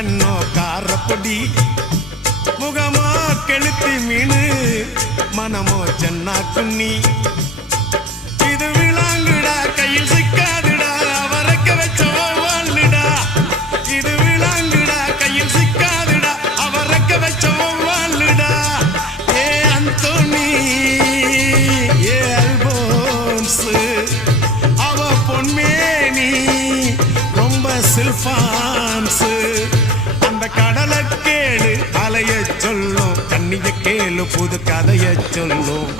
கண்ணோ காரப்பொடி முகமோ கெளுத்தி மீனு மனமோ சென்னா குன்னி இது விளாங்குடா கையில் சிக்காதுடா அவரக்க வச்ச வாழ்டா இது விளாங்குடா கையில் சிக்காதுடா அவரக்க வச்ச வாழ்டா ஏ அந்தோனி ஏ அல்போன்ஸ் அவ பொன்மேனி ரொம்ப சில்பான்ஸ் அந்த கடலை கேளு அலைய சொல்லும் கண்ணிய கேளு புது கதைய சொல்லும்